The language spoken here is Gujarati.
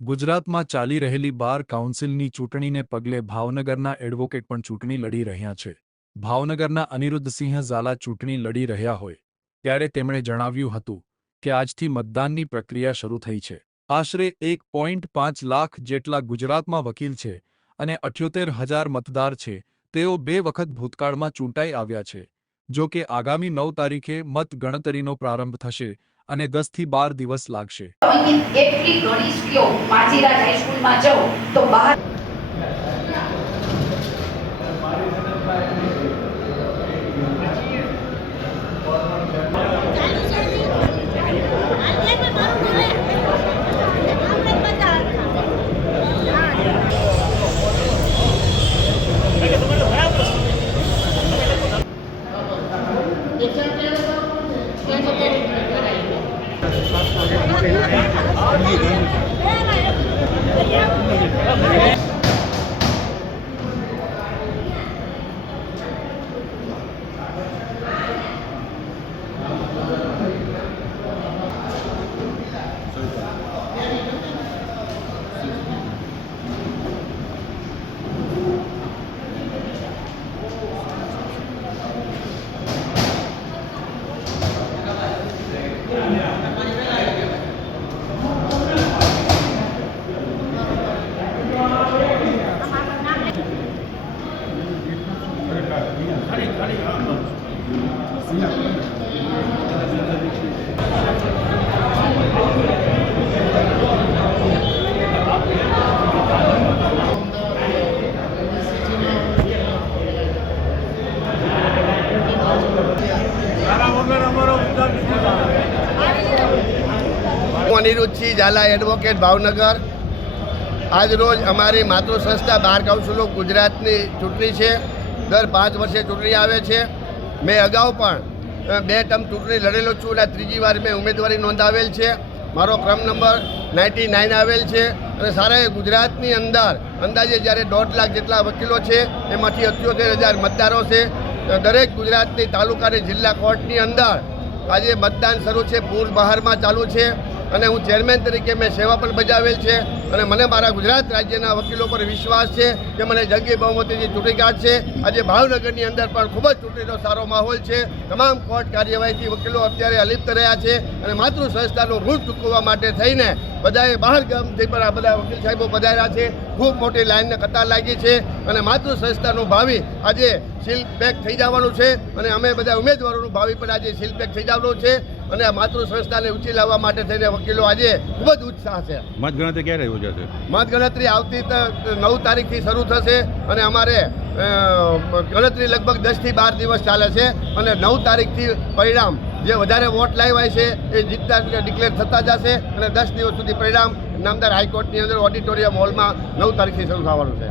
ગુજરાતમાં ચાલી રહેલી બાર કાઉન્સિલની ચૂંટણીને પગલે ભાવનગરના એડવોકેટ પણ ચૂંટણી લડી રહ્યા છે. ભાવનગરના અનિરુદ્ધસિંહ ઝાલા ચૂંટણી લડી રહ્યા હોય ત્યારે તેમણે જણાવ્યું હતું કે આજથી મતદાનની પ્રક્રિયા શરૂ થઈ છે. આશરે 1.5 લાખ જેટલા ગુજરાતમાં વકીલ છે અને 78,000 મતદાર છે. તેઓ 2 વખત ભૂતકાળમાં ચૂંટાઈ આવ્યા છે. જો કે આગામી 9 તારીખે મતગણતરીનો પ્રારંભ થશે અને 10 થી 12 દિવસ લાગશે. એટલી ઘણી સ્ત્રીઓ માજીરાજ હાઈસ્કૂલમાં જાઓ તો બહાર અનિરુદ્ધસિંહ ઝાલા એડવોકેટ ભાવનગર. આજ રોજ અમારી માતૃ સંસ્થા બાર કાઉન્સિલ ઓફ ગુજરાતની ચૂંટણી છે. દર 5 વર્ષે ચૂંટણી આવે છે. મેં અગાઉ પણ 2 ટર્મ ચૂંટણી લડેલો છું અને ત્રીજી વાર મેં ઉમેદવારી નોંધાવેલ છે. મારો ક્રમ નંબર 99 આવેલ છે અને સારા ગુજરાતની અંદર અંદાજે જ્યારે 1.5 લાખ જેટલા વકીલો છે, એમાંથી 78,000 મતદારો છે. દરેક ગુજરાતની તાલુકા અને જિલ્લા કોર્ટની અંદર આજે મતદાન શરૂ છે. પૂર બહારમાં ચાલુ છે અને હું ચેરમેન તરીકે મેં સેવા પણ બજાવેલ છે અને મને મારા ગુજરાત રાજ્યના વકીલો પર વિશ્વાસ છે કે મને જંગી બહુમતીથી ચૂંટી કાઢશે. આજે ભાવનગરની અંદર પણ ખૂબ જ ચૂંટણીનો સારો માહોલ છે. તમામ કોર્ટ કાર્યવાહીથી વકીલો અત્યારે અલિપ્ત રહ્યા છે અને માતૃ સંસ્થાનું ઋણ ચૂકવવા માટે થઈને બધાએ બહાર ગામથી પણ આ બધા વકીલ સાહેબો પધાર્યા છે. ખૂબ મોટી લાઈનને કતાર લાગી છે અને માતૃ સંસ્થાનું ભાવિ આજે સીલ પેક થઈ જવાનું છે અને અમે બધા ઉમેદવારોનું ભાવિ પણ આજે સીલ પેક થઈ જવાનું છે અને આ માતૃ સંસ્થાને ઊંચી લાવવા માટે થઈને વકીલો આજે ખૂબ જ ઉત્સાહ છે. મતગણતરી ક્યારે યોજાશે? મતગણતરી આવતી 9 તારીખથી શરૂ થશે અને અમારે ગણતરી લગભગ 10 થી 12 દિવસ ચાલે છે અને 9 તારીખથી પરિણામ જે વધારે વોટ લાવ્યા છે એ જીતતા ડિક્લેર થતા જશે અને 10 દિવસ સુધી પરિણામ નામદાર હાઈકોર્ટની અંદર ઓડિટોરિયમ હોલમાં 9 તારીખથી શરૂ થવાનું છે.